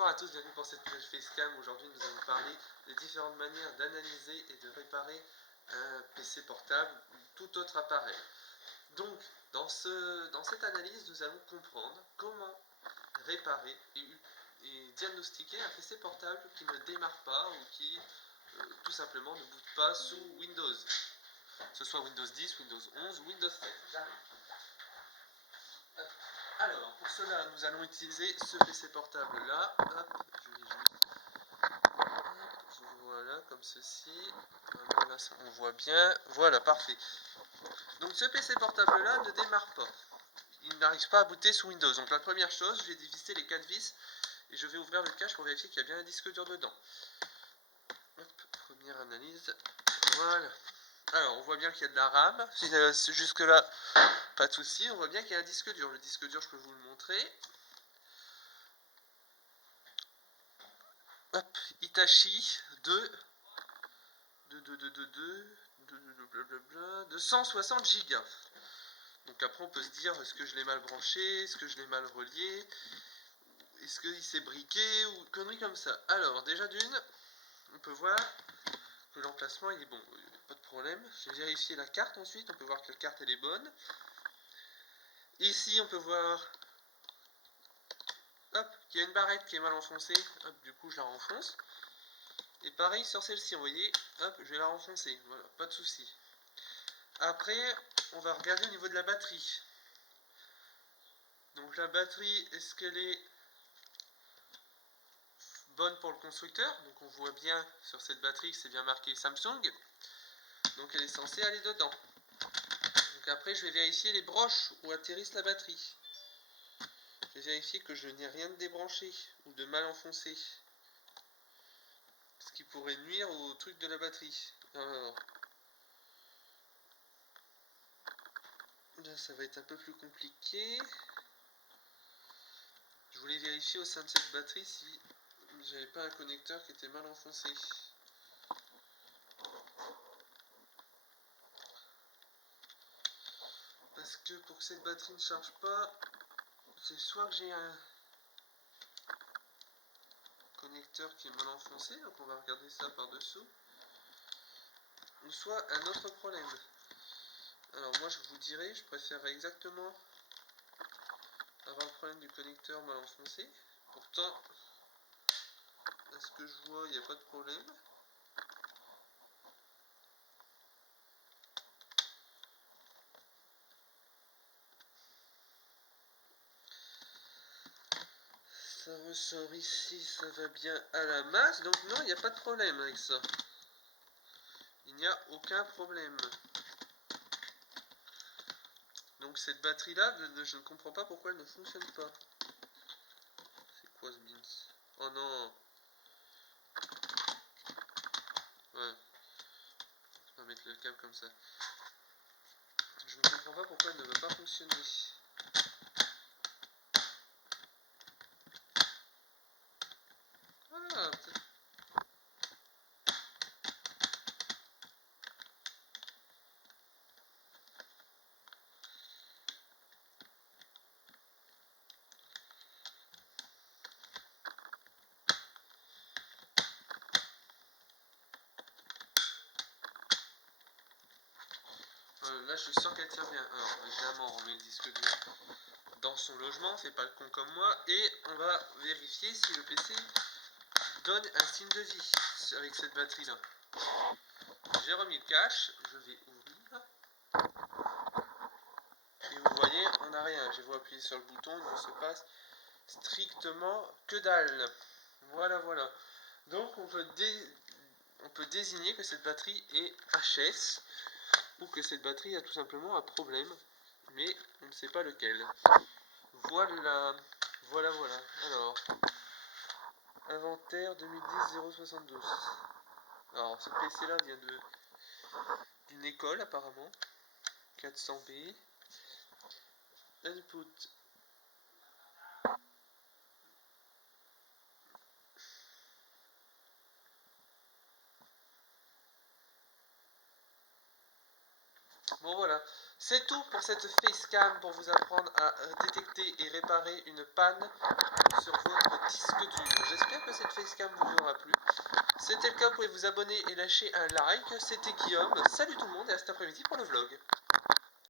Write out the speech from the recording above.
Bonjour à tous, bienvenue pour cette nouvelle facecam. Aujourd'hui nous allons parler des différentes manières d'analyser et de réparer un PC portable ou tout autre appareil. Donc dans cette analyse nous allons comprendre comment réparer et diagnostiquer un PC portable qui ne démarre pas ou qui tout simplement ne boot pas sous Windows. Que ce soit Windows 10, Windows 11 ou Windows 7. J'arrive. Alors, pour cela, nous allons utiliser ce PC portable là. Hop, je vais juste... Voilà, comme ceci. Voilà, ça, on voit bien. Voilà, parfait. Donc ce PC portable là ne démarre pas. Il n'arrive pas à booter sous Windows. Donc la première chose, je vais dévisser les 4 vis et je vais ouvrir le cache pour vérifier qu'il y a bien un disque dur dedans. Hop, première analyse. Voilà. Alors, on voit bien qu'il y a de la RAM. Jusque là, pas de souci. On voit bien qu'il y a un disque dur. Le disque dur, je peux vous le montrer. Hop, Hitachi de 160 Go. Donc après, on peut se dire, est-ce que je l'ai mal branché, est-ce que je l'ai mal relié, est-ce qu'il s'est briqué, ou conneries comme ça. Alors, déjà d'une, on peut voir que l'emplacement, il est bon. Pas de problème. Je vais vérifier la carte ensuite. On peut voir que la carte, elle est bonne. Ici, on peut voir... Hop, qu'il y a une barrette qui est mal enfoncée. Hop, du coup, je la renfonce. Et pareil sur celle-ci, vous voyez, hop, je vais la renfoncer, voilà, pas de souci. Après, on va regarder au niveau de la batterie. Donc la batterie, est-ce qu'elle est bonne pour le constructeur? Donc on voit bien sur cette batterie que c'est bien marqué Samsung. Donc elle est censée aller dedans. Donc après, je vais vérifier les broches où atterrisse la batterie. Je vais vérifier que je n'ai rien de débranché ou de mal enfoncé. Ce qui pourrait nuire au truc de la batterie. Alors, là, ça va être un peu plus compliqué. Je voulais vérifier au sein de cette batterie si j'avais pas un connecteur qui était mal enfoncé. Parce que pour que cette batterie ne charge pas, c'est soit que j'ai un connecteur qui est mal enfoncé, donc on va regarder ça par dessous, ou soit un autre problème. Alors moi je vous dirais, je préférerais exactement avoir le problème du connecteur mal enfoncé. Pourtant, à ce que je vois, il n'y a pas de problème. Ça ressort ici, ça va bien à la masse, donc non, il n'y a pas de problème avec ça. Il n'y a aucun problème. Donc cette batterie là, je ne comprends pas pourquoi elle ne fonctionne pas. C'est quoi ce beans? Oh non. Ouais. Je vais mettre le câble comme ça. Je ne comprends pas pourquoi elle ne veut pas fonctionner. Ah, peut-être. Là je suis sûr qu'elle tient bien. Alors évidemment on remet le disque dur dans son logement, c'est pas le con comme moi, et on va vérifier si le PC donne un signe de vie avec cette batterie là. J'ai remis le cache, je vais ouvrir. Et vous voyez, on n'a rien. J'ai beau appuyer sur le bouton, il ne se passe strictement que dalle. Voilà, voilà. Donc on peut désigner que cette batterie est HS ou que cette batterie a tout simplement un problème, mais on ne sait pas lequel. Voilà, voilà, voilà. Alors, inventaire 2010-072. Alors, ce PC là vient d'une école apparemment. 400B. Input. Bon voilà, c'est tout pour cette facecam pour vous apprendre à détecter et réparer une panne sur votre disque dur. cette facecam vous aura plu. C'était le cas, vous pouvez vous abonner et lâcher un like. C'était Guillaume, salut tout le monde et à cet après-midi pour le vlog.